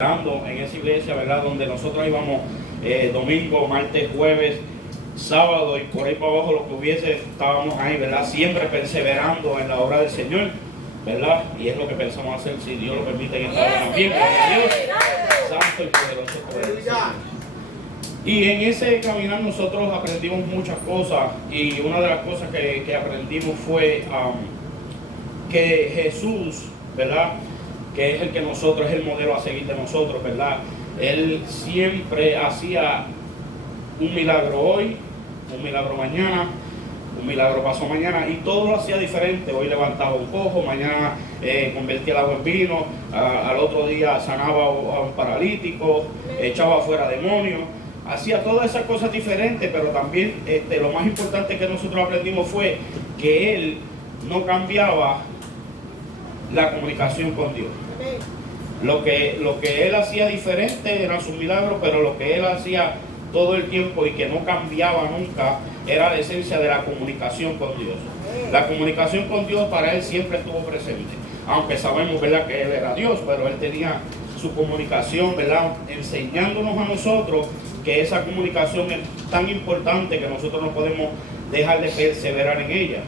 En esa iglesia, ¿verdad? Donde nosotros íbamos domingo, martes, jueves, sábado y por ahí para abajo lo que hubiese, estábamos ahí, ¿verdad? Siempre perseverando en la obra del Señor, ¿verdad? Y es lo que pensamos hacer, si Dios lo permite, en esta hora también. Gloria a Dios, santo y poderoso poder del Señor. Y en ese caminar nosotros aprendimos muchas cosas, y una de las cosas que aprendimos fue que Jesús, ¿verdad?, que es el que nosotros, es el modelo a seguir de nosotros, ¿verdad? Él siempre hacía un milagro hoy, un milagro mañana, un milagro pasó mañana, y todo lo hacía diferente. Hoy levantaba un cojo, mañana convertía el agua en vino, al otro día sanaba a un paralítico, echaba fuera demonios, hacía todas esas cosas diferentes, pero también lo más importante que nosotros aprendimos fue que él no cambiaba la comunicación con Dios. Lo que él hacía diferente eran sus milagros, pero lo que él hacía todo el tiempo y que no cambiaba nunca era la esencia de la comunicación con Dios. La comunicación con Dios para él siempre estuvo presente, aunque sabemos, ¿verdad?, que él era Dios, pero él tenía su comunicación, ¿verdad?, enseñándonos a nosotros que esa comunicación es tan importante que nosotros no podemos dejar de perseverar en ella.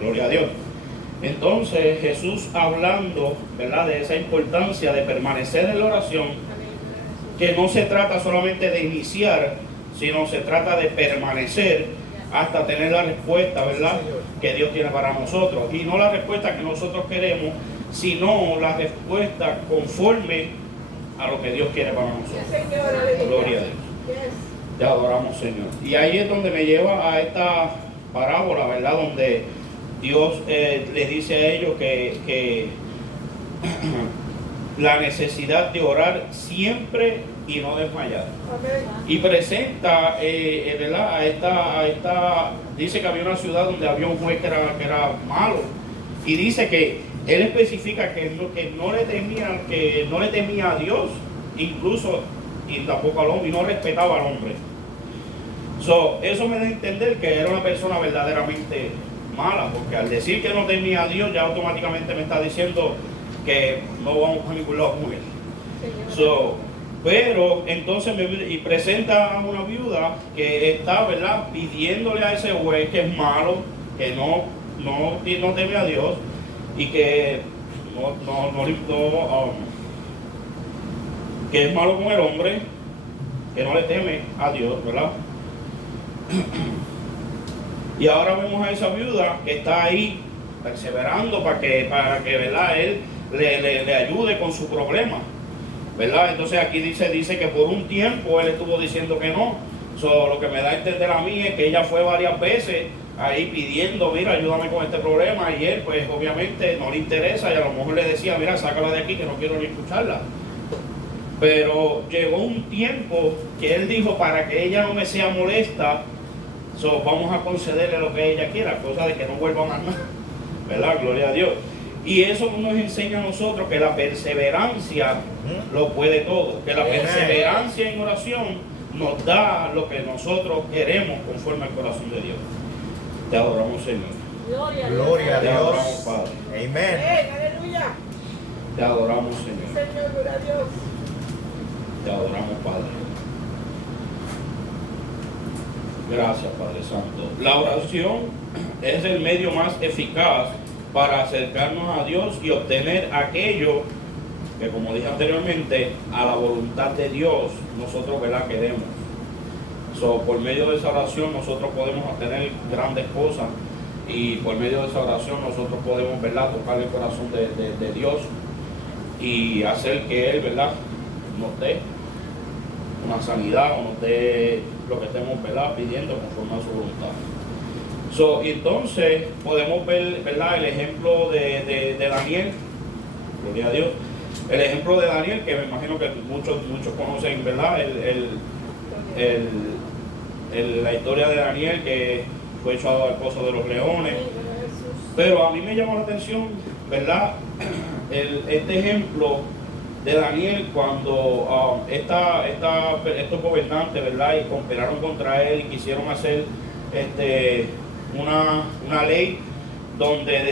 Gloria a Dios. Entonces Jesús, hablando, ¿verdad?, de esa importancia de permanecer en la oración, que no se trata solamente de iniciar, sino se trata de permanecer hasta tener la respuesta, ¿verdad?, que Dios tiene para nosotros. Y no la respuesta que nosotros queremos, sino la respuesta conforme a lo que Dios quiere para nosotros. Gloria a Dios. Te adoramos, Señor. Y ahí es donde me lleva a esta parábola, ¿verdad?, donde Dios les dice a ellos que la necesidad de orar siempre y no desmayar. Amén. Y presenta, ¿verdad?, a esta, dice que había una ciudad donde había un juez que era malo, y dice que él especifica que no le temía a Dios, incluso, y tampoco al hombre, y no respetaba al hombre. Eso me da a entender que era una persona verdaderamente mala, porque al decir que no temía a Dios, ya automáticamente me está diciendo que no vamos a ningún lado con él. Pero entonces y presenta a una viuda que está, ¿verdad?, pidiéndole a ese juez que es malo, que no teme a Dios, y que que es malo con el hombre, que no le teme a Dios, ¿verdad? Y ahora vemos a esa viuda que está ahí perseverando para que ¿verdad?, él le ayude con su problema, ¿verdad? Entonces aquí dice que por un tiempo él estuvo diciendo que no. Lo que me da a entender a mí es que ella fue varias veces ahí pidiendo, mira, ayúdame con este problema, y él pues obviamente no le interesa, y a lo mejor le decía, mira, sácala de aquí que no quiero ni escucharla. Pero llegó un tiempo que él dijo, para que ella no me sea molesta, vamos a concederle lo que ella quiera, cosa de que no vuelva más nada, ¿verdad? Gloria a Dios. Y eso nos enseña a nosotros que la perseverancia lo puede todo, que la perseverancia en oración nos da lo que nosotros queremos conforme al corazón de Dios. Te adoramos, Señor. Gloria a Dios. Te adoramos, Padre. Amén. Aleluya. Te adoramos, Señor. Señor, gloria a Dios. Te adoramos, Padre. Gracias, Padre Santo. La oración es el medio más eficaz para acercarnos a Dios y obtener aquello que, como dije anteriormente, a la voluntad de Dios nosotros, ¿verdad?, queremos. Por medio de esa oración nosotros podemos obtener grandes cosas, y por medio de esa oración nosotros podemos, ¿verdad?, tocar el corazón de Dios y hacer que Él, ¿verdad?, nos dé una sanidad o nos dé lo que estemos, ¿verdad?, pidiendo conforme a su voluntad. Y entonces podemos ver, ¿verdad?, el ejemplo de Daniel. Gloria a Dios. El ejemplo de Daniel, que me imagino que muchos conocen, ¿verdad?, la historia de Daniel, que fue echado al pozo de los leones. Pero a mí me llamó la atención, ¿verdad?, este ejemplo de Daniel, cuando estos gobernantes, ¿verdad?, y conspiraron contra él y quisieron hacer una ley donde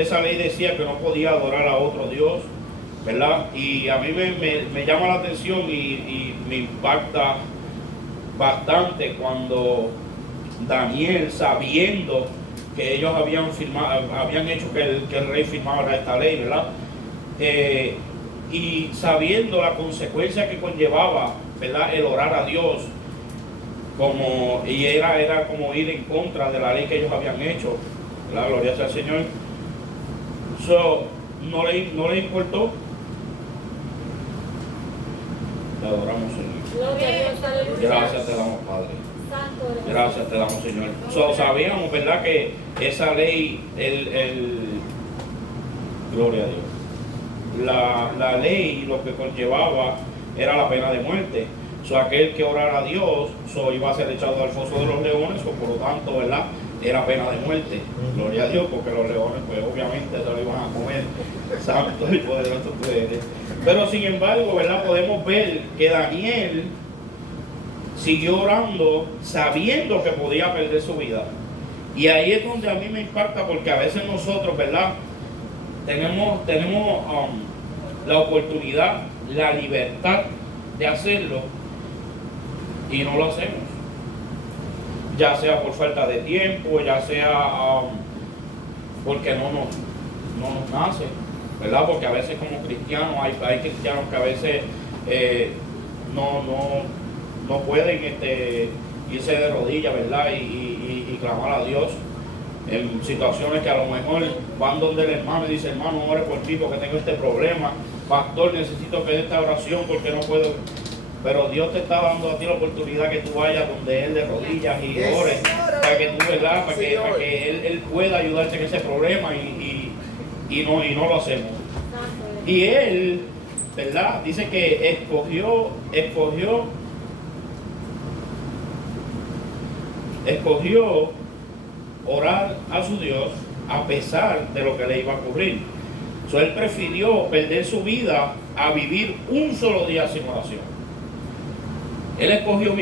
esa ley decía que no podía adorar a otro Dios, ¿verdad? Y a mí me llama la atención y me impacta bastante cuando Daniel, sabiendo que ellos habían hecho que el rey firmara esta ley, ¿verdad? Y sabiendo la consecuencia que conllevaba, ¿verdad? El orar a Dios, y era como ir en contra de la ley que ellos habían hecho, ¿verdad? Gloria sea al Señor. No le importó. Te adoramos, Señor. Gracias te damos, Padre. Gracias te damos, Señor. Sabíamos, ¿verdad?, que esa ley, gloria a Dios, la ley lo que conllevaba era la pena de muerte. Aquel que orara a Dios iba a ser echado al foso de los leones, por lo tanto, ¿verdad?, era pena de muerte. Gloria a Dios, porque los leones, pues obviamente se lo iban a comer. Santo y poderoso tú eres. Pero sin embargo, ¿verdad?, podemos ver que Daniel siguió orando sabiendo que podía perder su vida. Y ahí es donde a mí me impacta, porque a veces nosotros, ¿verdad?, tenemos la oportunidad, la libertad de hacerlo y no lo hacemos. Ya sea por falta de tiempo, ya sea porque no nos nace, ¿verdad? Porque a veces como cristianos, hay cristianos que a veces no pueden irse de rodillas, ¿verdad? Y clamar a Dios en situaciones que a lo mejor van donde el hermano y dice: hermano, ore por ti porque tengo este problema. Pastor, necesito que dé esta oración porque no puedo. Pero Dios te está dando a ti la oportunidad que tú vayas donde Él de rodillas y ores para que tú, ¿verdad? Para que Él pueda ayudarte en ese problema y no lo hacemos. Y Él, ¿verdad?, dice que escogió orar a su Dios a pesar de lo que le iba a ocurrir. Él prefirió perder su vida a vivir un solo día sin oración. Él escogió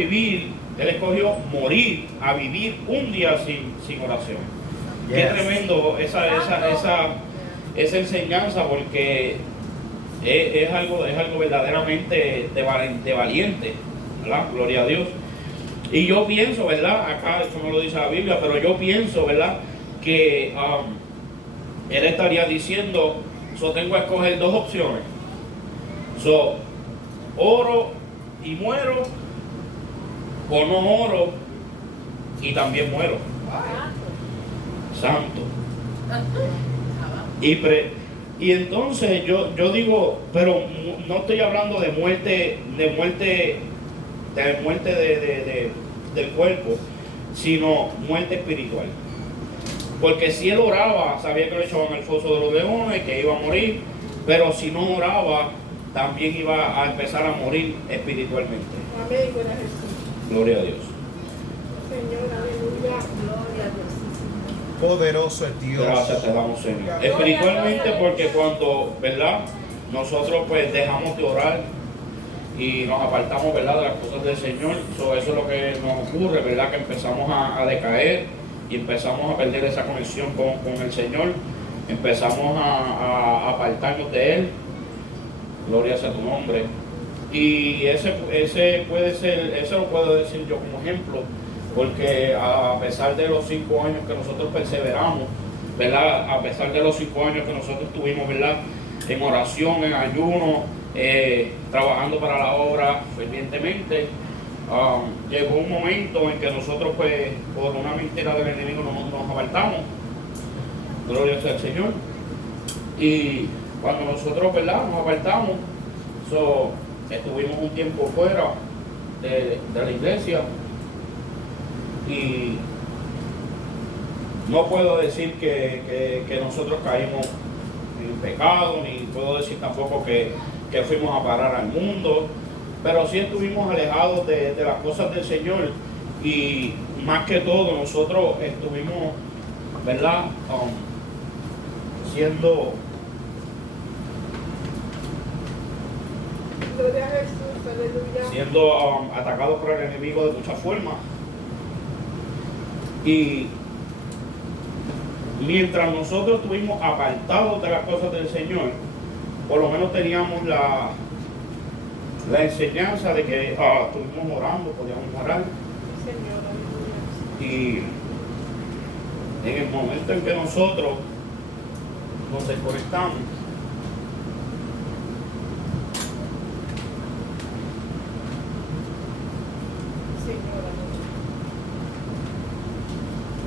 morir a vivir un día sin oración. Yes. Qué tremendo esa enseñanza, porque es algo verdaderamente de valiente, ¿verdad? Gloria a Dios. Y yo pienso, ¿verdad?, acá eso no lo dice la Biblia, pero yo pienso, ¿verdad?, que él estaría diciendo: tengo que escoger dos opciones. Oro y muero, o no oro y también muero. Santo. Y entonces yo digo, pero no estoy hablando de muerte del cuerpo, sino muerte espiritual. Porque si él oraba, sabía que lo echaban al foso de los leones, que iba a morir, pero si no oraba, también iba a empezar a morir espiritualmente. Amén, gloria a Jesús. Gloria a Dios. Señor, aleluya, gloria a Dios. Poderoso es Dios. Gracias te damos, Señor. Espiritualmente, porque cuando, ¿verdad?, nosotros pues dejamos de orar y nos apartamos, ¿verdad?, de las cosas del Señor, eso es lo que nos ocurre, ¿verdad?, que empezamos a decaer y empezamos a perder esa conexión con el Señor, empezamos a apartarnos de Él. Gloria sea tu nombre. Y ese puede ser, eso lo puedo decir yo como ejemplo, porque a pesar de los 5 años que nosotros perseveramos, ¿verdad?, a pesar de los 5 años que nosotros tuvimos, ¿verdad?, en oración, en ayuno, trabajando para la obra fervientemente, llegó un momento en que nosotros, pues, por una mentira del enemigo nos apartamos. Gloria sea al Señor. Y cuando nosotros, ¿verdad?, nos apartamos, estuvimos un tiempo fuera de la iglesia, y no puedo decir que nosotros caímos en pecado, ni puedo decir tampoco que fuimos a parar al mundo, pero sí estuvimos alejados de las cosas del Señor, y más que todo nosotros estuvimos, ¿verdad?, siendo Gloria a Jesús, aleluya. siendo atacados por el enemigo de muchas formas. Y mientras nosotros estuvimos apartados de las cosas del Señor, por lo menos teníamos la enseñanza de que estuvimos orando, podíamos orar. Señor, aleluya. Y en el momento en que nosotros nos desconectamos, Señor, aleluya.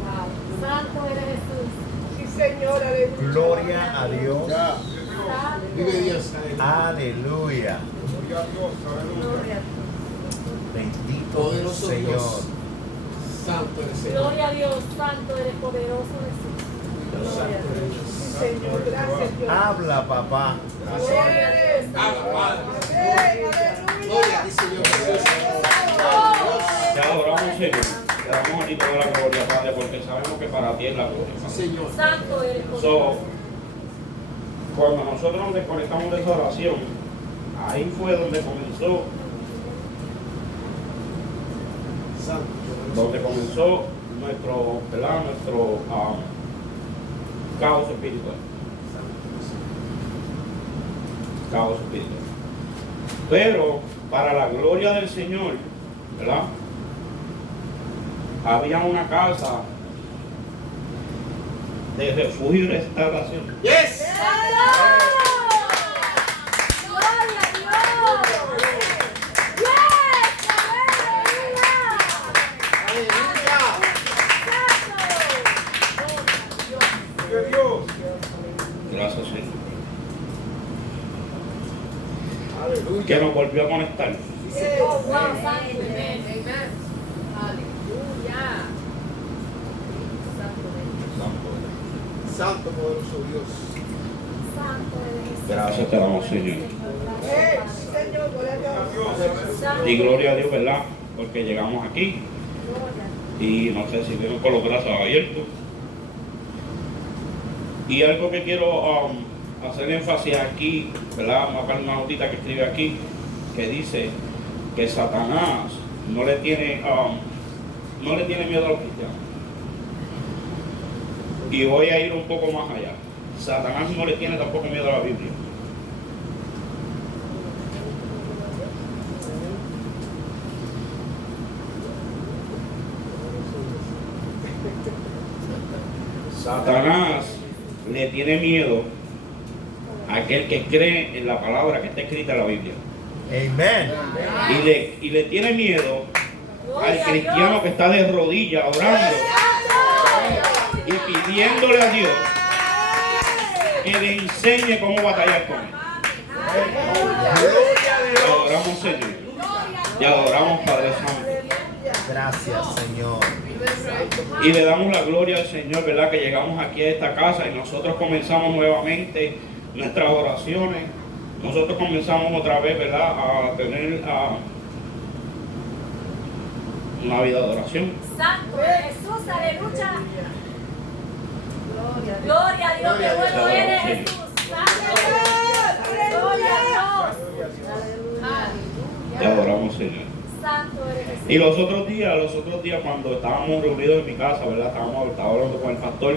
Wow. Santo eres Jesús. Sí, Señor, aleluya. Gloria a Dios. Santo. Vive Dios. Aleluya. Gloria a Dios. Aleluya. Gloria a Dios. Bendito Poderoso Señor. Dios. Santo eres Señor. Gloria a Dios. Santo eres poderoso Jesús. Gloria a Santo Dios. eres Sí, Dios. Señor, gracias, Dios. Habla, papá. Gloria a Dios. Habla, Padre. Amén, aleluya. Gloria a ti, Señor Jesús. te adoramos, Señor. Te damos a ti toda la gloria, Padre, porque sabemos que para ti es la gloria, Padre. Señor. Santo eres So, poderoso. cuando nosotros nos desconectamos de esa oración, ahí fue donde comenzó nuestro, ¿verdad? Nuestro caos espiritual. Caos espiritual. Pero para la gloria del Señor, ¿verdad? Había una casa de refugio y restauración. Yes. Gloria a Dios. Yes. Aleluya. Santo. Vive Dios. Gracias, Señor. Aleluya. Que nos volvió a conectar. Yes. Oh, wow, santo. Amén. Aleluya. Santo eres. Santo poderoso Dios. Santo eres Jesús. Gracias te damos, Señor. Sí, Señor, gloria a Dios. Santo. Y gloria a Dios, ¿verdad? Porque llegamos aquí Gloria. y nos recibieron con los brazos abiertos. Y algo que quiero hacer énfasis aquí, ¿verdad? Una notita que escribe aquí, que dice que Satanás no le tiene miedo a los cristianos. Y voy a ir un poco más allá. Satanás no le tiene tampoco miedo a la Biblia. Satanás le tiene miedo a aquel que cree en la palabra que está escrita en la Biblia. Amén. Y le tiene miedo al Gloria a cristiano Dios. que está de rodillas orando y pidiéndole a Dios que le enseñe cómo batallar con él. Gloria a Te Dios. adoramos, Señor. Te adoramos, Padre Santo. Gracias, Señor. Y le damos la gloria al Señor, ¿verdad? Que llegamos aquí a esta casa y nosotros comenzamos nuevamente nuestras oraciones. Nosotros comenzamos otra vez, ¿verdad? A tener una vida de oración. Santo eres Jesús, aleluya. Gloria a Dios, qué bueno eres Jesús. Santo. Gloria a Dios. Te adoramos, Señor. Santo eres Jesús. Y los otros días cuando estábamos reunidos en mi casa, ¿verdad? Estaba hablando con el pastor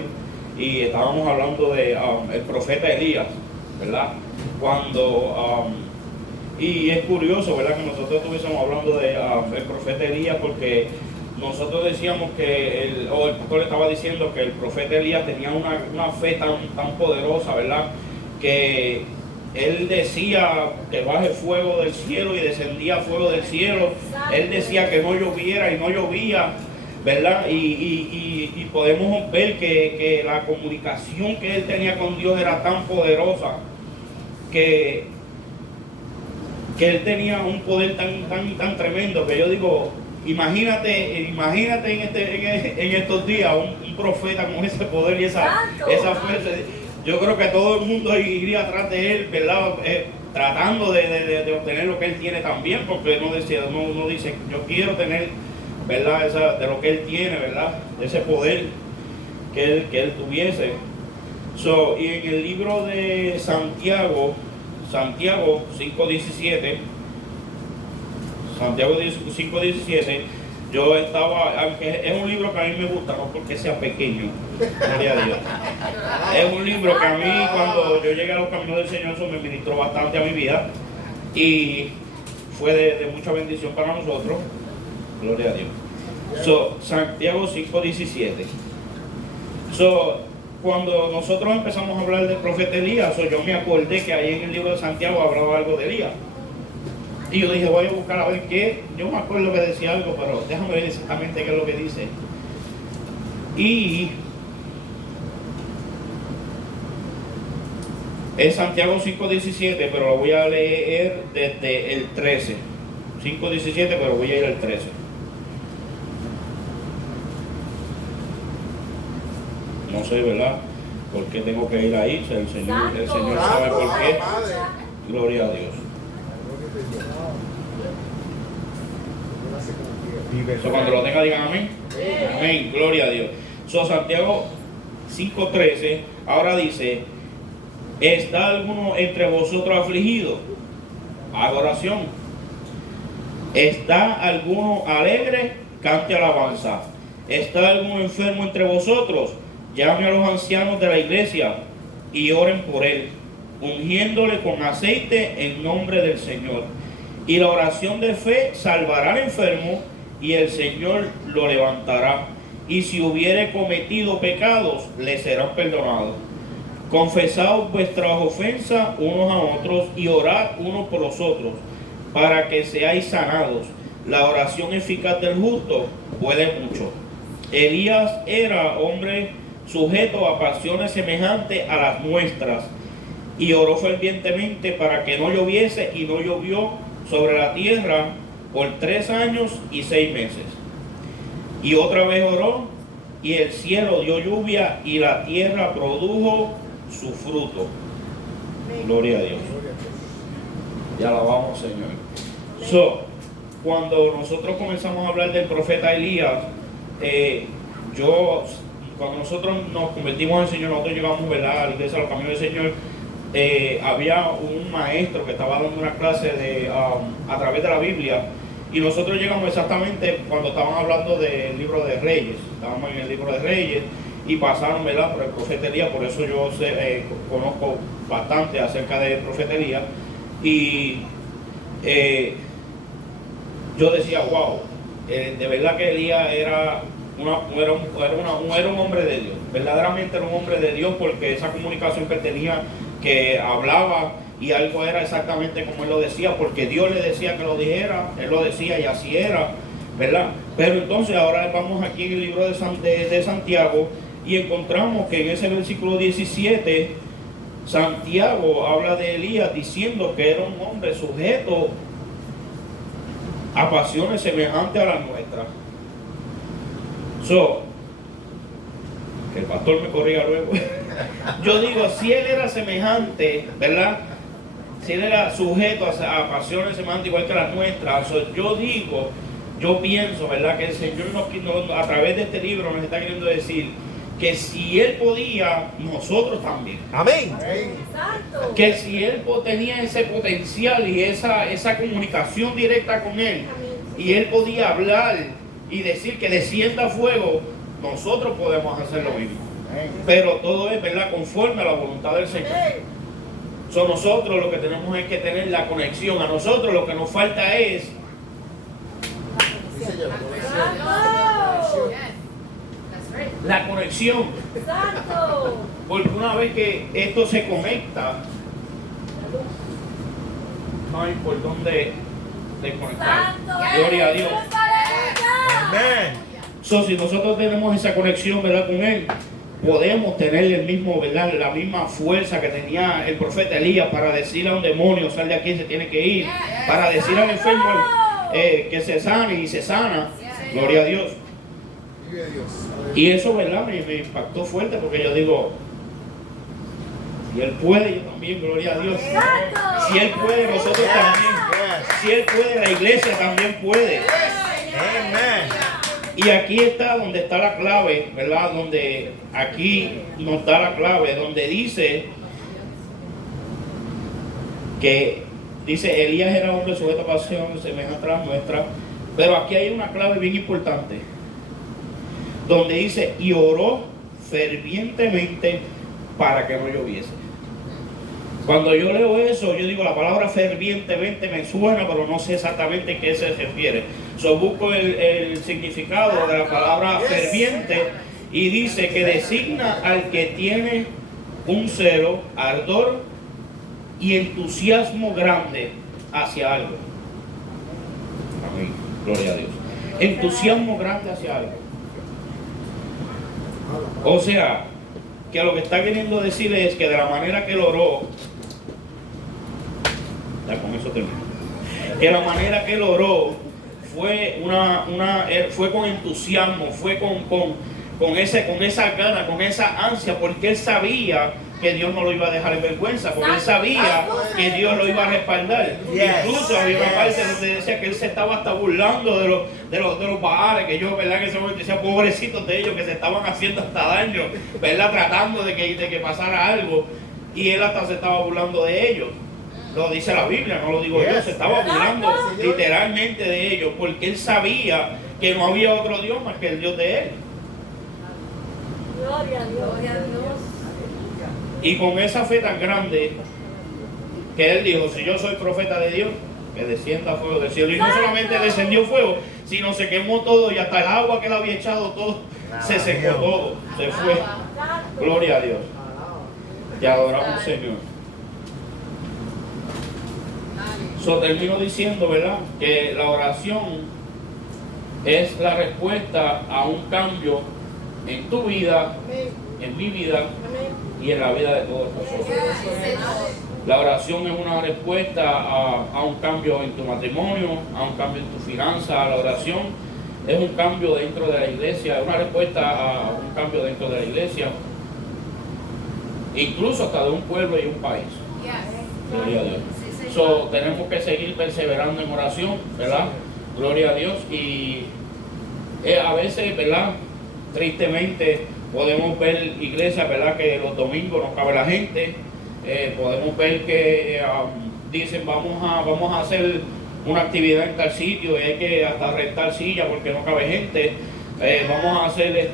y estábamos hablando de el profeta Elías, ¿verdad? Y es curioso, ¿verdad? Que nosotros estuviésemos hablando de el profeta Elías porque nosotros decíamos que el pastor estaba diciendo que el profeta Elías tenía una fe tan poderosa, ¿verdad? Que él decía que baje fuego del cielo y descendía fuego del cielo. Él decía que no lloviera y no llovía, ¿verdad? Y podemos ver que la comunicación que él tenía con Dios era tan poderosa que él tenía un poder tan tremendo que yo digo, imagínate en estos días un profeta con ese poder y esa fuerza. Yo creo que todo el mundo iría atrás de él, ¿verdad? Tratando de obtener lo que él tiene también, porque uno dice, yo quiero tener, ¿verdad? De lo que él tiene, ¿verdad? De ese poder que él tuviese. Y en el libro de Santiago 5:17, yo estaba, aunque es un libro que a mí me gusta, no porque sea pequeño, gloria a Dios. Es un libro que a mí, cuando yo llegué a los caminos del Señor, eso me ministró bastante a mi vida y fue de mucha bendición para nosotros, gloria a Dios. Santiago 5:17. Cuando nosotros empezamos a hablar del profeta Elías, yo me acordé que ahí en el libro de Santiago hablaba algo de Elías. Y yo dije, voy a buscar a ver qué. Yo me acuerdo que decía algo, pero déjame ver exactamente qué es lo que dice. Y es Santiago 5:17, pero lo voy a leer desde el 13. 5:17, pero voy a ir al 13. No sé, ¿verdad? ¿Por qué tengo que ir ahí? El Señor sabe por qué. Gloria a Dios. Cuando lo tenga, digan amén. Amén. Gloria a Dios. Santiago 5:13 ahora dice: ¿está alguno entre vosotros afligido? Haga oración. ¿Está alguno alegre? Cante alabanza. ¿Está alguno enfermo entre vosotros? Llame a los ancianos de la iglesia y oren por él, ungiéndole con aceite en nombre del Señor. Y la oración de fe salvará al enfermo, y el Señor lo levantará. Y si hubiere cometido pecados, le serán perdonados. Confesaos vuestras ofensas unos a otros y orad unos por los otros, para que seáis sanados. La oración eficaz del justo puede mucho. Elías era hombre sujeto a pasiones semejantes a las nuestras, y oró fervientemente para que no lloviese, y no llovió sobre la tierra por 3 años y 6 meses. Y otra vez oró, y el cielo dio lluvia, y la tierra produjo su fruto. Gloria a Dios. Y alabamos, Señor. Cuando nosotros comenzamos a hablar del profeta Elías, cuando nosotros nos convertimos en el Señor, nosotros llegamos, ¿verdad?, a la iglesia, a los caminos del Señor. Había un maestro que estaba dando una clase a través de la Biblia, y nosotros llegamos exactamente cuando estaban hablando del libro de Reyes. Estábamos en el libro de Reyes y pasaron, ¿verdad?, por el profeta Elías. Por eso yo conozco bastante acerca del profeta Elías, y yo decía, wow, de verdad que Elías era un hombre de Dios. Verdaderamente era un hombre de Dios, porque esa comunicación que él tenía, que hablaba, y algo era exactamente como él lo decía, porque Dios le decía que lo dijera, él lo decía y así era, ¿verdad? Pero entonces ahora vamos aquí en el libro de Santiago, y encontramos que en ese versículo 17 Santiago habla de Elías diciendo que era un hombre sujeto a pasiones semejantes a las nuestras. Que el pastor me corriga luego. Yo digo, si él era semejante, ¿verdad? Si él era sujeto a pasiones semejantes igual que las nuestras, yo pienso, ¿verdad?, que el Señor a través de este libro nos está queriendo decir que si él podía, nosotros también. Amén. Exacto. Que si él tenía ese potencial y esa comunicación directa con él, y él podía hablar y decir que descienda fuego, nosotros podemos hacer lo mismo. Pero todo es, ¿verdad?, conforme a la voluntad del Señor. Nosotros lo que tenemos es que tener la conexión. A nosotros lo que nos falta es la conexión. Santo. Porque una vez que esto se conecta, no hay por dónde desconectar. Santo. Gloria a Dios. Amén. Si nosotros tenemos esa conexión, ¿verdad?, con Él, podemos tener el mismo, ¿verdad?, la misma fuerza que tenía el profeta Elías para decirle a un demonio, sal de aquí, se tiene que ir, para decirle al enfermo que se sane, y se sana. Gloria a Dios. Y eso, ¿verdad?, me impactó fuerte, porque yo digo, si Él puede, yo también, gloria a Dios. Si Él puede, nosotros también. Si Él puede, la iglesia también puede. Amén. Y aquí está donde está la clave, ¿verdad? Donde aquí nos da la clave, donde dice Elías era hombre sujeto a pasión semejante a la nuestra, Pero aquí hay una clave bien importante, donde dice, y oró fervientemente para que no lloviese. Cuando yo leo eso, yo digo, la palabra fervientemente me suena, pero no sé exactamente a qué se refiere. Busco el significado de la palabra ferviente y dice que designa al que tiene un celo, ardor y entusiasmo grande hacia algo. Amén. Gloria a Dios. Entusiasmo grande hacia algo. O sea, que lo que está queriendo decirle es que de la manera que él oró, ya con eso termino, que la manera que él oró fue fue con entusiasmo, fue con esa gana, con esa ansia, porque él sabía que Dios no lo iba a dejar en vergüenza, porque él sabía que Dios lo iba a respaldar. Incluso había una parte donde decía que él se estaba hasta burlando de los baales, que yo, ¿verdad? Que ese momento decía, pobrecitos de ellos que se estaban haciendo hasta daño, ¿verdad? Tratando de que pasara algo, y él hasta se estaba burlando de ellos. Lo dice la Biblia, no lo digo yo, se estaba burlando literalmente de ellos, porque él sabía que no había otro Dios más que el Dios de él. Gloria a Dios. Gloria a Dios. Y con esa fe tan grande que él dijo, si yo soy profeta de Dios, que descienda fuego del cielo. Y no solamente descendió fuego, sino se quemó todo y hasta el agua que él había echado todo, se secó todo, se fue. Gloria a Dios. Te adoramos, Señor. Termino diciendo, ¿verdad?, que la oración es la respuesta a un cambio en tu vida, en mi vida y en la vida de todos nosotros. La oración es una respuesta a un cambio en tu matrimonio, a un cambio en tu finanza. La oración es un cambio dentro de la iglesia, es una respuesta a un cambio dentro de la iglesia, incluso hasta de un pueblo y un país. Gloria a Dios. Tenemos que seguir perseverando en oración, ¿verdad? Gloria a Dios. Y a veces, ¿verdad?, tristemente podemos ver iglesias, ¿verdad?, que los domingos no cabe la gente. Podemos ver que dicen vamos a hacer una actividad en tal sitio y hay que hasta rentar silla porque no cabe gente. Vamos a hacer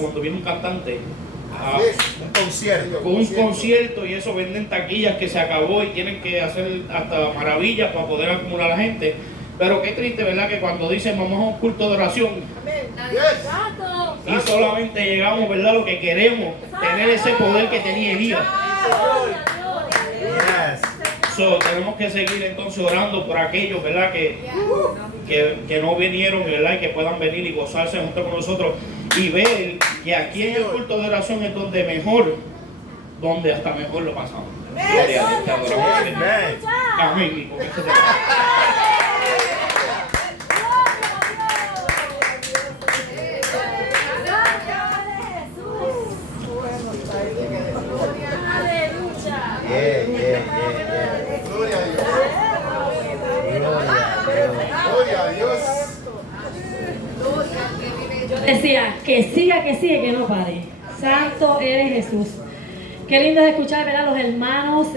cuando viene un cantante con un concierto, y eso venden taquillas que se acabó y tienen que hacer hasta maravillas para poder acumular a la gente. Pero qué triste, ¿verdad?, que cuando dicen vamos a un culto de oración y solamente llegamos, ¿verdad?, lo que queremos, tener ese poder que tenía Elías. Tenemos que seguir entonces orando por aquellos, ¿verdad?, que no vinieron, ¿verdad?, y que puedan venir y gozarse junto con nosotros y ver que aquí en el culto de oración es donde hasta mejor lo pasamos. Gloria a Dios, te adoramos. Amén. Y con esto Gloria a Dios. Decía que siga, que no pare. Santo eres Jesús. Qué lindo es escuchar, ¿verdad?, los hermanos.